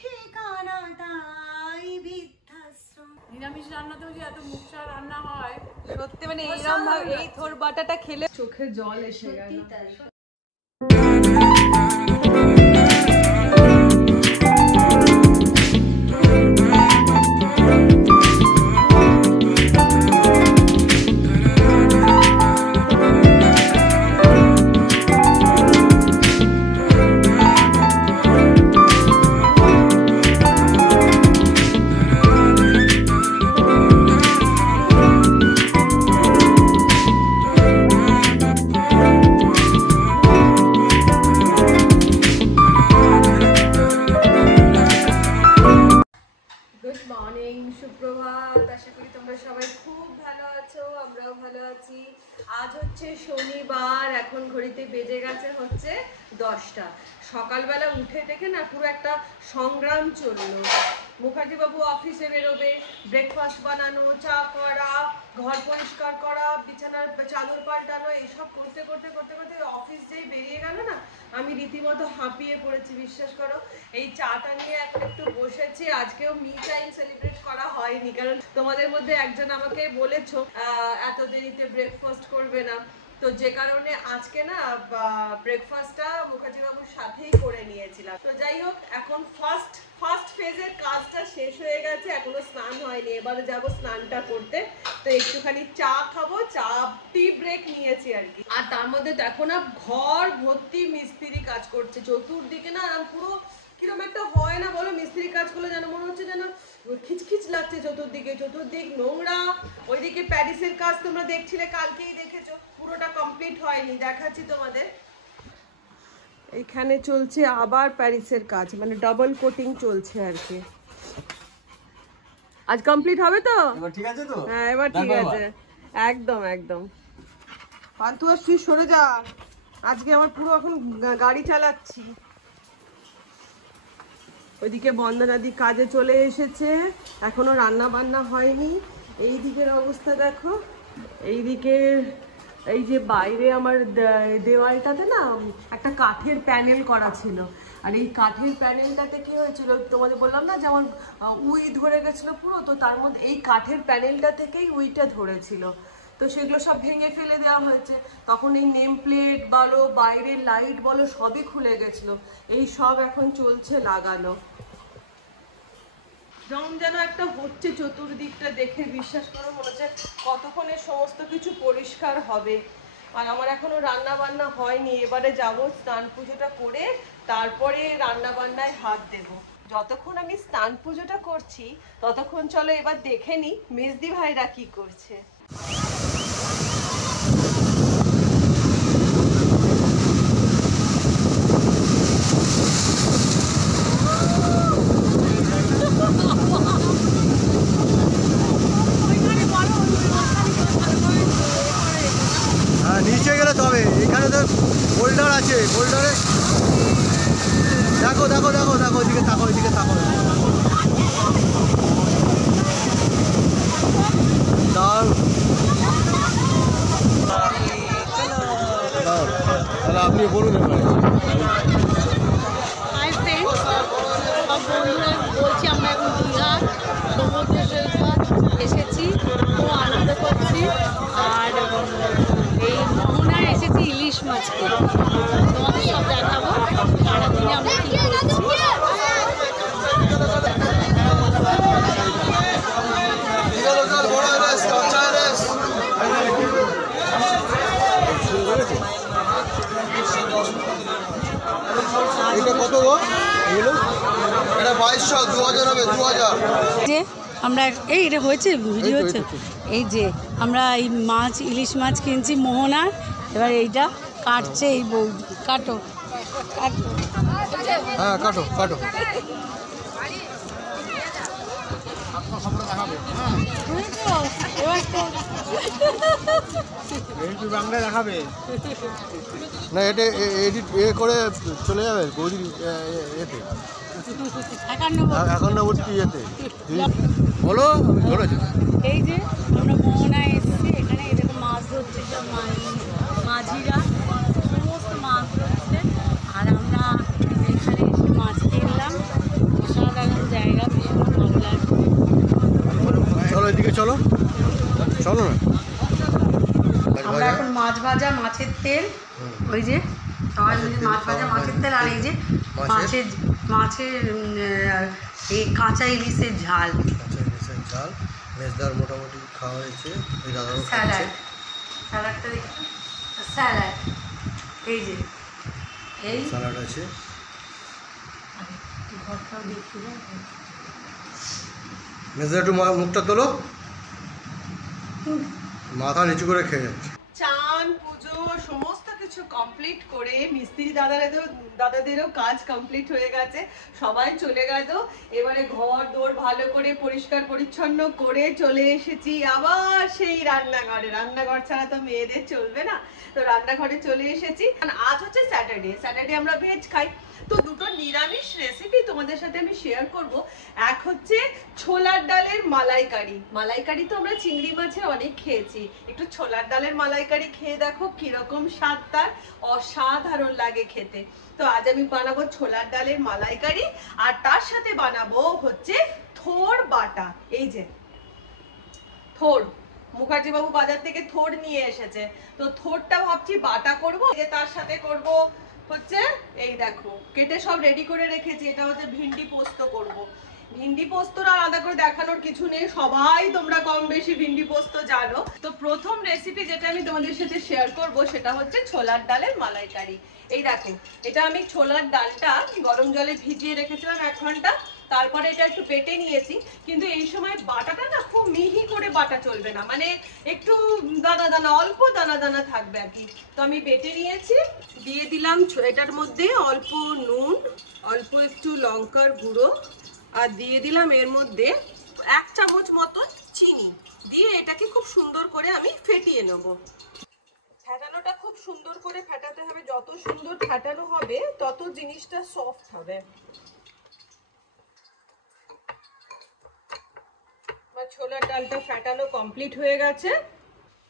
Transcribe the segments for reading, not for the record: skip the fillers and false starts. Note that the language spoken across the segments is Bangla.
ঠিকানা তাই বৃদ্ধাশ্রম। নিরামিষ রান্নাতেও যে এত মুখটা রান্না হয় সত্যি মানে এইরকম ভাবে এই থোর বাটাটা খেলে চোখে জল এসে গেল। সুপ্রভাত, আশা করি তোমরা সবাই খুব ভালো আছো, আমরাও ভালো আছি। আজ হচ্ছে শনিবার, এখন ঘড়িতে বেজে গেছে হচ্ছে 10টা। সকালবেলা উঠে দেখে না পুরো একটা সংগ্রাম চললো। মুখার্জি বাবু অফিসে বেরোবে, ব্রেকফাস্ট বানানো, চা করা, ঘর পরিষ্কার করা, বিছানার চাদর পাল্টানো, এইসব করতে করতে করতে করতে অফিস যেই বেরিয়ে গেল না, আমি রীতিমতো হাঁপিয়ে পড়েছি, বিশ্বাস করো। এই চাটা নিয়ে একটু বসেছি। আজকেও মি টাইম সেলিব্রেট করা হয়নি, কারণ তোমাদের মধ্যে একজন আমাকে বলেছো এত দেরিতে ব্রেকফাস্ট করবে না, তো যে কারণে আজকে না ব্রেকফাস্টটা মুখার্জি বাবুর সাথেই করে নিয়েছিলাম। তো যাই হোক, এখন ফার্স্ট ফেজের কাজটা শেষ হয়ে গেছে, এখনো স্নান হয়নি, এবারে যাব স্নানটা করতে। তো একটুখানি চা খাবো, চা টি ব্রেক নিয়েছি আর কি। আর তার মধ্যে দেখো না, ঘর ভর্তি মিস্ত্রি কাজ করছে চতুর্দিকে না, পুরো কিরকম একটা হয় না বলো, মিস্ত্রি কাজ করলে যেন মনে হচ্ছে যেন খিচখিচ লাগছে চতুর্দিক নোংরা। ওইদিকে প্যারিসের কাজ তোমরা দেখছিলে, কালকেই দেখেছো, পুরোটা কমপ্লিট হয়নি, দেখাচ্ছি তোমাদের। এখানে চলছে আবার প্যারিসের কাজ, মানে ডাবল কোটিং চলছে আর কি। আজ কমপ্লিট হবে তো? এবার ঠিক আছে তো? হ্যাঁ, এবার ঠিক আছে, একদম একদম। পান্তু আর তুই সরে যা, আজকে আমার পুরো এখন গাড়ি চালাচ্ছি। ওইদিকে বন্দনাদি কাজে চলে এসেছে, এখনো রান্না বান্না হয়নি। এই দিকের অবস্থা দেখো, এইদিকে এই যে বাইরে আমার দেওয়ালটাতে না একটা কাঠের প্যানেল করা ছিল, আর এই কাঠের প্যানেলটাতে কি হয়েছিল তোমাদের বললাম না, যেমন উই ধরে গেছিলো পুরো, তো তার মধ্যে এই কাঠের প্যানেলটা থেকেই উইটা ধরেছিল, তো সেগুলো সব ভেঙে ফেলে দেওয়া হয়েছে। তখন এই নেম প্লেট বলো, বাইরের লাইট বলো, সবই খুলে গেছিলো। এই সব এখন চলছে লাগানো, যেন একটা হচ্ছে চতুর্দিকটা দেখে, বিশ্বাস করো মনে হচ্ছে কতক্ষণে সমস্ত কিছু পরিষ্কার হবে। আর আমার এখনো রান্না বান্না হয়নি, এবারে যাবো স্নান পুজোটা করে তারপরে রান্না বান্নায় হাত দেব। যতক্ষণ আমি স্নান পুজোটা করছি ততক্ষণ চলো এবার দেখে নি মেজদি ভাইরা কি করছে। নিচে গেলে তবে এখানে তো হোল্ডার আছে, হোল্ডারে দেখো দেখো দেখো দেখো, ওইদিকে থাকো, ওইদিকে থাকো। তাহলে আপনি বলুন। বলছি আমরা এখন দীঘার সমুদ্র সৈকত এসেছি, খুব আনন্দ করছি। আর এই মোহনায় এসেছি ইলিশ মাছ খেতে, তোমাদের সব দেখাবো সারাদিনে আমরা কী করেছি। এটা কত গো? এটা 2200, 2000 হবে, 2000। যে আমরা এই এটা হয়েছে, ভিডিও হচ্ছে, এই যে আমরা এই মাছ ইলিশ মাছ কিনছি মোহনার, এবার এইটা কাটছে এই বৌদি। কাটো হ্যাঁ, কাটো কাটো। বাংলা দেখাবে না, এটা এডিট করে চলে যাবে বৌদির এতে, 51 ইয়েতে। বলো, ধরেছো? এই যে আমরা মোহনায় এসেছি, এখানে এরকম মাছ ধরছে সব মাঝিরা, সমস্ত মাছ ধরছে। আর আমরা এখানে এসে মাছ কিনলাম, ভাজা মাছের তেল, ওই যে সবাই মিলে মাছ ভাজা মাছের তেল, আর এই যে মাছের মাছের এই কাঁচা ইলিশের ঝাল। আচ্ছা ইলিশের ঝাল মেজদার মোটামুটি খাওয়া হয়েছে, ওই দাদারও স্যালাড, স্যালাডটা দেখি, স্যালাড এই যে এই স্যালাড আছে। ঘরটাও দেখি না। মেজদা একটু মুখটা তোলো, মাথা নিচু করে খেয়ে যাচ্ছে। চান পুজো সমস্ত কিছু কমপ্লিট করে মিস্ত্রি দাদাদেরও কাজ কমপ্লিট হয়ে গেছে, সবাই চলে গেল। এবারে ঘর দোর ভালো করে পরিষ্কার পরিচ্ছন্ন করে চলে এসেছি আবার সেই রান্নাঘরে। রান্নাঘর ছাড়া তো মেয়েদের চলবে না, তো রান্নাঘরে চলে এসেছি। আজ হচ্ছে স্যাটারডে আমরা ভেজ খাই, তো দুটো নিরামিষ রেসিপি তোমাদের সাথে আমি শেয়ার করব। এক হচ্ছে ছোলার ডালের মালাইকারি। মালাইকারি তো আমরা চিংড়ি মাছে অনেক খেয়েছি, একটু ছোলার ডালের মালাইকারি খেয়ে দেখো কিরকম স্বাদ, তার অসাধারণ লাগে খেতে। তো আজ আমি বানাবো ছোলার ডালের মালাইকারি, আর তার সাথে বানাবো হচ্ছে থোড় বাটা। এই যে থোড়, মুখার্জি বাবু বাজার থেকে থোড় নিয়ে এসেছে, তো থোড়টা ভাবছি বাটা করব। তার সাথে করব হচ্ছে এই দেখো কেটে সব রেডি করে রেখেছি, এটা হচ্ছে ভিন্ডি পোস্ত করব। ভিন্ডি পোস্তটা আলাদা করে দেখানোর কিছু নেই, সবাই তোমরা কম বেশি ভিন্ডি পোস্ত জানো। তো প্রথম রেসিপি যেটা আমি তোমাদের সাথে শেয়ার করব সেটা হচ্ছে ছোলার ডালের মালাইকারি। এই দেখো, এটা আমি ছোলার ডালটা গরম জলে ভিজিয়ে রেখেছিলাম 1 ঘন্টা, তারপরে এটা একটু বেটে নিয়েছি। কিন্তু এই সময় বাটাটা না খুব মিহি করে বাটা চলবে না, মানে একটু দানা দানা, অল্প দানা দানা থাকবে আর কি। তো আমি বেটে নিয়েছি, দিয়ে দিলাম এটার মধ্যে অল্প নুন, অল্প একটু লঙ্কার গুঁড়ো, আর দিয়ে দিলাম এর মধ্যে 1 চামচ মতো চিনি, দিয়ে এটাকে খুব সুন্দর করে আমি ফেটিয়ে নেব। ফেটানোটা খুব সুন্দর করে ফেটাতে হবে, যত সুন্দর ফেটানো হবে তত জিনিসটা সফট হবে। ছোলার ডালটা ফেটানো কমপ্লিট হয়ে গেছে।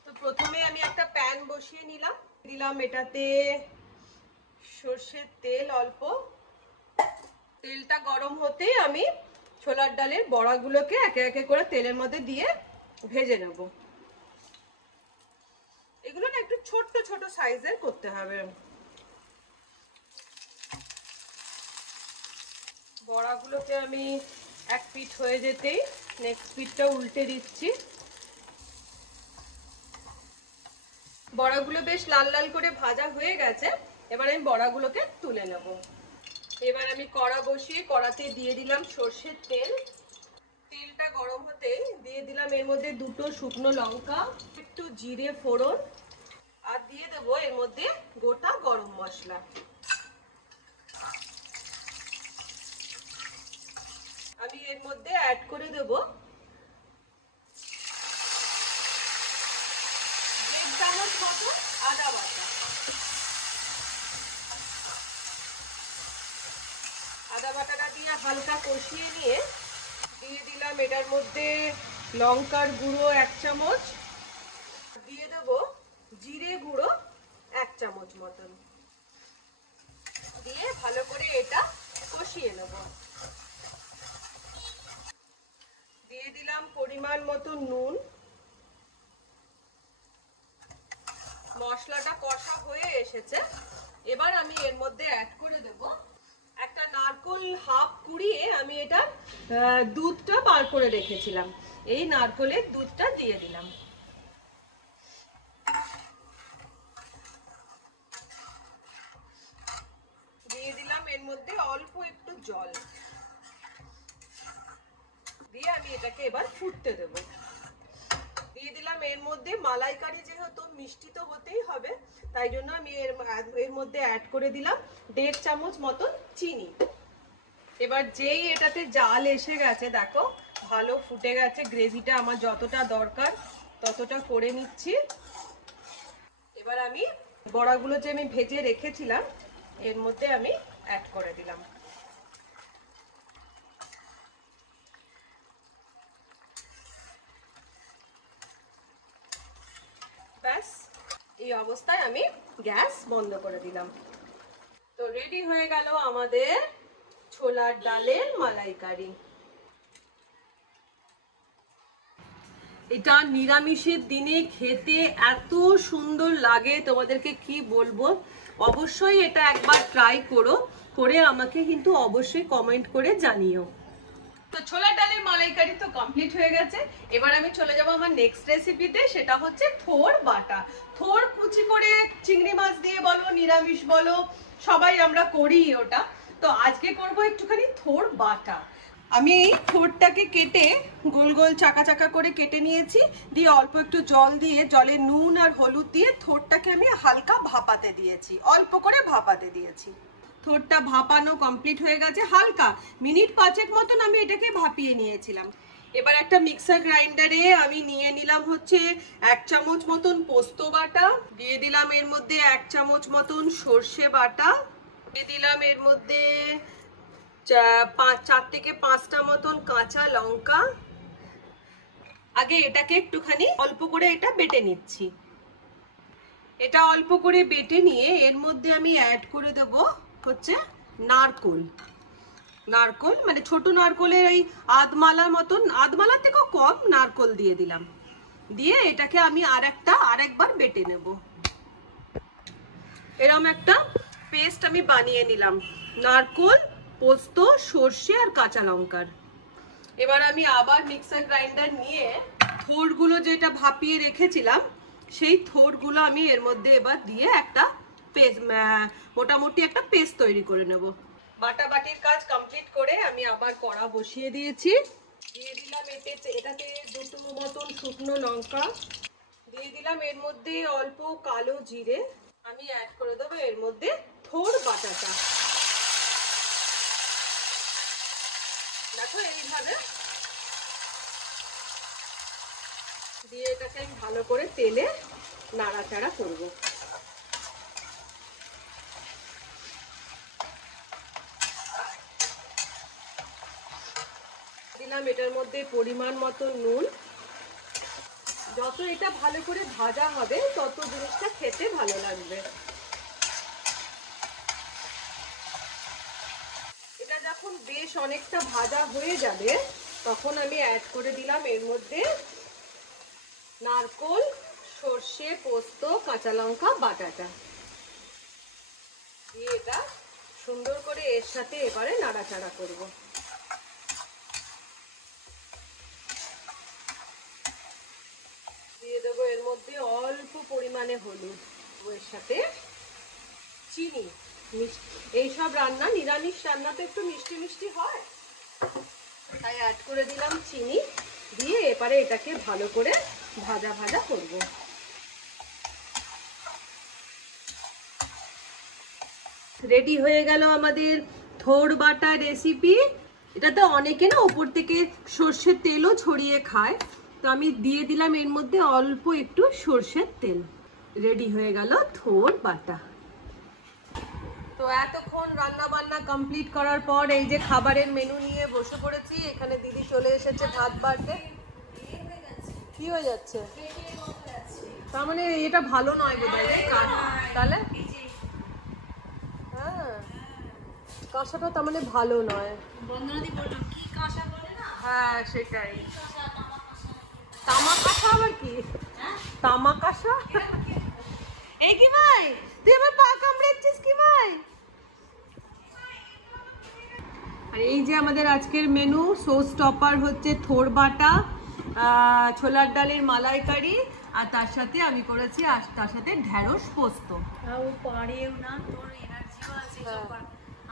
তো প্রথমে আমি একটা প্যান বসিয়ে নিলাম, দিলাম এটাতে সর্ষের তেল অল্প। তেলটা গরম হতেই আমি ছোলার ডালের বড়াগুলোকে একে একে করে তেলের মধ্যে দিয়ে ভেজে নেব। এগুলো না একটু ছোট্ট ছোট সাইজের করতে হবে। বড়াগুলোকে আমি এক পিঠ হয়ে যেতেই নেক্সট পিঠটা উল্টে দিচ্ছি। বড়াগুলো বেশ লাল লাল করে ভাজা হয়ে গেছে, এবার আমি বড়াগুলোকে তুলে নেব। এবার আমি কড়া বসিয়ে কড়াতে দিয়ে দিলাম সর্ষের তেল। তেলটা গরম হতে দিয়ে দিলাম এর মধ্যে 2টো শুকনো লঙ্কা, একটু জিরে ফোড়ন, আর দিয়ে দেবো এর মধ্যে গোটা গরম মশলা। আমি এর মধ্যে অ্যাড করে দেব 1.5 চামচ মতো আদা বাটা। আদা বাটাটা দিয়ে হালকা কষিয়ে নিয়ে দিয়ে দিলাম এটার মধ্যে লঙ্কার গুঁড়ো 1 চামচ, দিয়ে দেব জিরে গুঁড়ো 1 চামচ মতন, দিয়ে ভালো করে এটা কষিয়ে নেব। দিয়ে দিলাম পরিমাণ মতো নুন। মশলাটা কষা হয়ে এসেছে, এবার আমি এর মধ্যে অ্যাড করে দেব একটা নারকেল হাফ কুড়িয়ে আমি এটা দুধটা বার করে রেখেছিলাম, এই নারকেলের দুধটা দিয়ে দিলাম। দিয়ে দিলাম এর মধ্যে অল্প একটু জল, দিয়ে আমি এটাকে এবার ফুটতে দেব। দিয়ে দিলাম এর মধ্যে মালাইকারি, যেহেতু মিষ্টি তো হতেই হবে, তাই জন্য আমি এর মধ্যে অ্যাড করে দিলাম 1.5 চামচ মতন চিনি। এবার যেই এটাতে জাল এসে গেছে, দেখো ভালো ফুটে গেছে, গ্রেভিটা আমার যতটা দরকার ততটা করে নিচ্ছি। এবার আমি বড়াগুলো যে আমি ভেজে রেখেছিলাম এর মধ্যে আমি অ্যাড করে দিলাম। ব্যাস, এই অবস্থায় আমি গ্যাস বন্ধ করে দিলাম। তো রেডি হয়ে গেল আমাদের ছোলার ডালের মালাইকারি। এটা নিরামিষের দিনে খেতে এত সুন্দর লাগে, তোমাদেরকে কি বলবো। অবশ্যই এটা একবার ট্রাই করো, করে আমাকে কিন্তু অবশ্যই কমেন্ট করে জানিও। তো ছোলার ডালের মালাইকারি তো কমপ্লিট হয়ে গেছে। এবার আমি চলে যাব আমার নেক্সট রেসিপিতে, সেটা হচ্ছে থোড় বাটা। থোড় কুচি করে চিংড়ি মাছ দিয়ে বলো, নিরামিষ বলো, সবাই আমরা করি ওটা। তো আজকে করব একটুখানি থোড় বাটা। আমি এই থোড়টাকে কেটে গোল গোল চাকা চাকা করে কেটে নিয়েছি, দিয়ে অল্প একটু জল দিয়ে, জলে নুন আর হলুদ দিয়ে থোড়টাকে আমি হালকা ভাপাতে দিয়েছি, অল্প করে ভাপাতে দিয়েছি। থোড়টা ভাপানো কমপ্লিট হয়ে গেছে, হালকা মিনিট 5 মতন আমি এটাকে ভাপিয়ে নিয়েছিলাম। এবার একটা মিক্সার গ্রাইন্ডারে আমি নিয়ে নিলাম হচ্ছে 1 চামচ মতন পোস্ত বাটা, দিয়ে দিলাম এর মধ্যে 1 চামচ মতন সর্ষে বাটা, দিয়ে দিলাম এর মধ্যে 4 থেকে 5টা মতন কাঁচা লঙ্কা। আগে এটাকে একটুখানি অল্প করে এটা বেটে নিচ্ছি। এটা অল্প করে বেটে নিয়ে এর মধ্যে আমি অ্যাড করে দেব হচ্ছে নারকোল। নারকোল মানে ছোট নারকোলের এই আধমালার মতন, আধমালার থেকেও কম নারকোল দিয়ে দিলাম। দিয়ে এটাকে আমি আরেকবার বেটে নেব। এরকম একটা পেস্ট আমি বানিয়ে নিলাম, নারকোল, পোস্ত, সর্ষে আর কাঁচা লঙ্কার। এবার আমি আবার মিক্সার গ্রাইন্ডার নিয়ে থোড়গুলো যেটা ভাপিয়ে রেখেছিলাম সেই থোড়গুলো আমি এর মধ্যে এবার দিয়ে একটা পেস্ট, মোটামুটি একটা পেস্ট তৈরি করে নেব। বাটাবাটির কাজ কমপ্লিট করে আমি আবার কড়া বসিয়ে দিয়েছি। দিয়ে দিলাম এটাতে 2 মতন শুকনো লঙ্কা, দিয়ে দিলাম এর মধ্যে অল্প কালো জিরে। আমি অ্যাড করে দেবো এর মধ্যে থোড় বাটাটা। দেখো এইভাবে দিয়ে এটাকে আমি ভালো করে তেলে নাড়াচাড়া করব। দিলাম এটার মধ্যে পরিমাণ মতো নুন। যত এটা ভালো করে ভাজা হবে তত জিনিসটা খেতে ভালো লাগবে। এটা যখন বেশ অনেকটা ভাজা হয়ে যাবে তখন আমি অ্যাড করে দিলাম এর মধ্যে নারকোল, সর্ষে, পোস্ত, কাঁচা লঙ্কা বাটাটা। দিয়ে এটা সুন্দর করে এর সাথে এবারে নাড়াচাড়া করব। দিয়ে দেবো এর মধ্যে অল্প পরিমাণে হলুদ, এর সাথে চিনি। এইসব রান্না, নিরামিষ রান্না তো একটু মিষ্টি মিষ্টি হয়, তাই অ্যাড করে দিলাম চিনি। দিয়ে এবারে এটাকে ভালো করে ভাজা ভাজা করব। রেডি হয়ে গেল আমাদের থোড় বাটা রেসিপি। এটাতে অনেকে না উপর থেকে সর্ষের তেলও ছড়িয়ে খায়, তো আমি দিয়ে দিলাম এর মধ্যে অল্প একটু সর্ষের তেল। রেডি হয়ে গেল থোড় বাটা। তো এতক্ষণ রান্না বান্না কমপ্লিট করার পর এই যে খাবারের মেনু নিয়ে বসে পড়েছি। এখানে দিদি চলে এসেছে ভাত বাড়তে। কি হয়ে যাচ্ছে? তার মানে এটা ভালো নয় বোধহয়, তাহলে হ্যাঁ কাঁসাটা তার মানে ভালো নয়। হ্যাঁ সেটাই, তামা কাঁসা আবার কি? তামা কাঁসা? এই কি ভাই, তুই আমার পা কামড়াচ্ছিস কি ভাই? আর এই যে আমাদের আজকের মেনু, শো স্টপার হচ্ছে থোড় বাটা, ছোলার ডালের মালাইকারি, আর তার সাথে আমি করেছি আর তার সাথে ঢেঁড়স পোস্ত। পারেও না, তোর এনার্জিও আছে।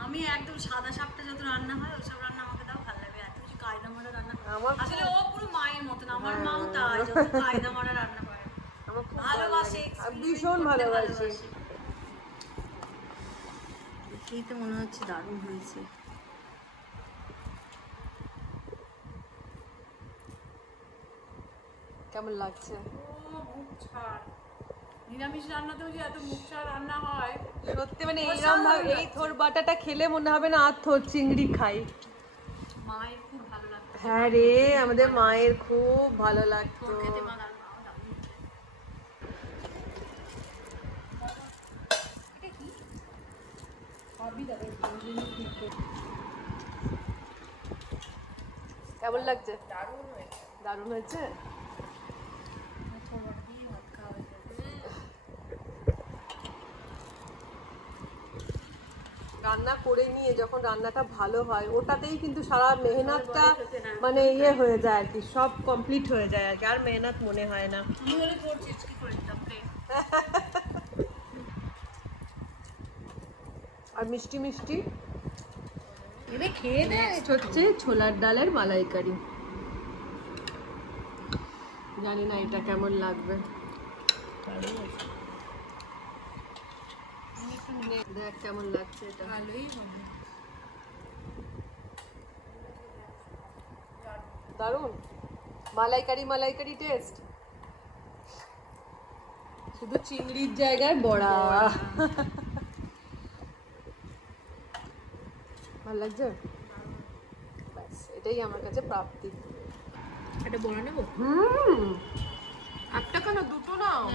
আমি একদম সাদা সাপটা যত রান্না হয় ওসব রান্না আমাকে দাও, ভালো লাগে। এত কিছু কায়দা মারা রান্না আসলে ও পুরো মায়ের মতন, আমার মাও তাই, যত কায়দা মারা রান্না করে ভালোবাসে, ভীষণ ভালোবাসি। দেখেই তো মনে হচ্ছে দারুণ হয়েছে। কেমন লাগছে? নিরামিষ রান্নাতেও যে এত মুখ ছাড়া রান্না হয়, সত্যি মানে এইরকম ভাবে এই থোড় বাটাটা খেলে মনে হবে না আর থোড় চিংড়ি খাই। মায়ের খুব ভালো লাগতো। হ্যাঁ রে, আমাদের মায়ের খুব ভালো লাগতো। কেমন লাগছে? দারুণ হয়েছে। রান্না করে নিয়ে যখন রান্নাটা ভালো হয় ওটাতেই কিন্তু সারা মেহনতটা মানে ইয়ে হয়ে যায় আর কি, সব কমপ্লিট হয়ে যায় আর কি, আর মেহনত মনে হয় না। আর মিষ্টি মিষ্টি এবার খেয়ে দে। হচ্ছে ছোলার ডালের মালাইকারি। জানি না এটা কেমন লাগবে, দেখ কেমন লাগছে এটা। ভালোই হবে। দারুন মালাইকারি, মালাইকারি টেস্ট। শুধু চিংড়ির জায়গায় বড়া। ভালো লাগছে, ব্যাস এটাই আমার কাছে প্রাপ্তি। একটা বড়া নেবো? একটা কেন, দুটো নাও।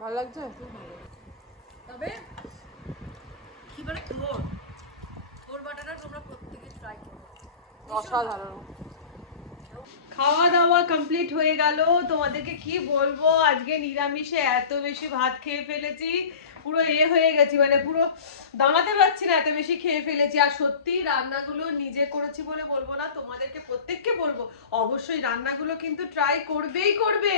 ভালো লাগছে। তবে কি বলে তোর বাটাটা তোমরা প্রত্যেকে ট্রাই করো, অসাধারণ। খাওয়া দাওয়া কমপ্লিট হয়ে গেল। তোমাদেরকে কি বলবো, আজকে নিরামিষে এত বেশি ভাত খেয়ে ফেলেছি, পুরো হয়ে গেছি, মানে পুরো দাঁড়াতে পারছি না, এত বেশি খেয়ে ফেলেছি। আর সত্যি রান্নাগুলো নিজে করেছি বলে বলবো না, তোমাদেরকে প্রত্যেককে বলবো অবশ্যই রান্নাগুলো কিন্তু ট্রাই করবেই করবে,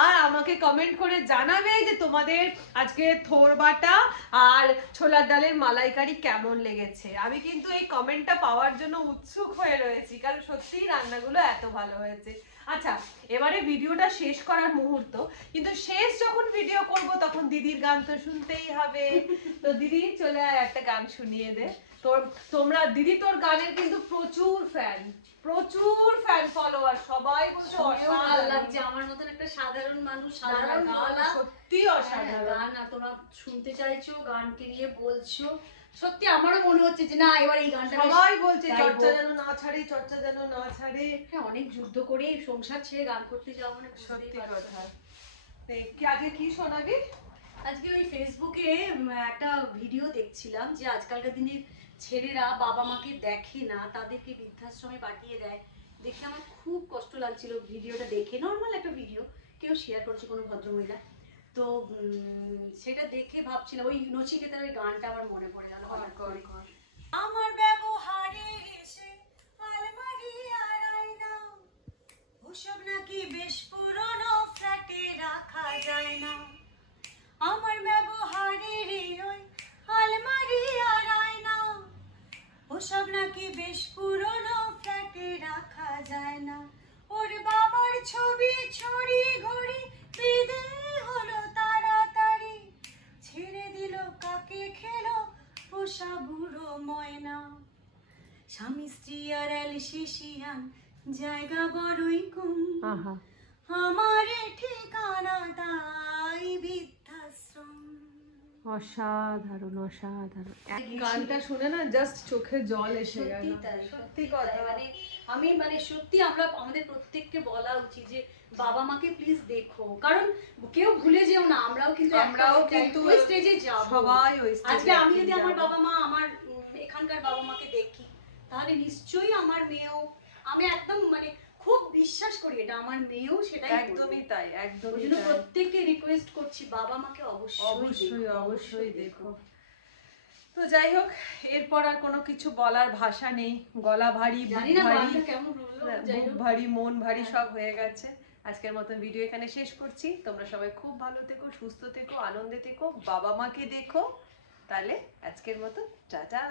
আর আমাকে কমেন্ট করে জানাবে যে তোমাদের আজকে থোর বাটা আর ছোলার ডালের মালাইকারি কেমন লেগেছে। আমি কিন্তু এই কমেন্টটা পাওয়ার জন্য উৎসুক হয়ে রয়েছি, কারণ সত্যিই রান্নাগুলো এত ভালো হয়েছে। আচ্ছা, এবারে ভিডিওটা শেষ করার মুহূর্ত, কিন্তু শেষ যখন ভিডিও করব তখন দিদির গান তো শুনতেই হবে। তো দিদি চলে আয়, একটা গান শুনিয়ে দে। তোমরা দিদি, তোর গানের কিন্তু প্রচুর ফ্যান ফলোয়ার, সবাই বলছে ভালো অসাধারণ লাগছে। আমার মতন একটা সাধারণ মানুষ সাধারণ গান, গান, সত্যি অসাধারণ গান আর তোমরা শুনতে চাইছো, গানকে নিয়ে বলছো, সত্যি আমারও মনে হচ্ছে যে না এবার এই গানটা সবাই বলছে গাইবো। চর্চা যেন না ছাড়ি, চর্চা যেন না ছাড়ে। হ্যাঁ, অনেক যুদ্ধ করে সংসার ছেড়ে গান করতে যাওয়া মানে সত্যি বুঝতেই পারছো। কথা। কি আজকে কি শোনাবি? আজকে ওই ফেসবুকে একটা ভিডিও দেখছিলাম যে আজকালকার দিনের ছেলেরা বাবা মাকে দেখে না, তাদেরকে বৃদ্ধাশ্রমে পাঠিয়ে দেয়। দেখে আমার খুব কষ্ট লাগছিল ভিডিওটা দেখে। নর্মাল একটা ভিডিও, কেউ শেয়ার করছে কোনো ভদ্রমহিলা। তো সেটা দেখে ভাবছিলাম ওই নচিকেতার ওই গানটা আমার মনে পড়ে গেল হঠাৎ করে। আমার ব্যবহারে এসে আলমারি আর আয়না ওসব নাকি বেশ পুরনো ফ্ল্যাটে রাখা যায় না। আমার ব্যবহারের ওই আলমারি আর আয়না ওসব নাকি বেশ পুরনো ফ্ল্যাটে রাখা যায় না। ওর বাবার ছবি ছড়ি ঘড়ি বিদে হলো তাড়াতাড়ি, ছেড়ে দিল কাকে খেলো পোষা বুড়ো ময়না। স্বামী স্ত্রী আর অ্যালসেশিয়ান জায়গা বড়ই কম, আমার ঠিকানা তাই বৃদ্ধাশ্রম। অসাধারণ অসাধারণ, গানটা শুনে না জাস্ট চোখে জল এসে গেল। সত্যি কথা, মানে আমি মানে সত্যি আমরা আমাদের প্রত্যেককে বলা উচিত যে বাবা মাকে প্লিজ দেখো, কারণ কেউ ভুলে যেও না। আমরাও কিন্তু ওই স্টেজে যাব, সবাই ওই স্টেজে। আজকে আমি যদি আমার বাবা মা আমার এখানকার বাবা মাকে দেখি, তাহলে নিশ্চয়ই আমার মেয়েও, আমি একদম মানে খুব বিশ্বাস করি এটা, আমার মেয়েও সেটাই একদমই তাই, একদমই জন্য তাই। প্রত্যেককে রিকোয়েস্ট করছি বাবা মাকে অবশ্যই দেখো। তো যাই হোক, এরপর আর কোনো কিছু বলার ভাষা নেই, গলা ভারী, জানি না গানটা কেমন হলো, যাই বুক হোক। ভারী, মন ভারী, সব হয়ে গেছে। আজকের মতো ভিডিও এখানে শেষ করছি। তোমরা সবাই খুব ভালো থেকো, সুস্থ থেকো, আনন্দে থেকো, বাবা মাকে দেখো। তাহলে আজকের মতো টাটা।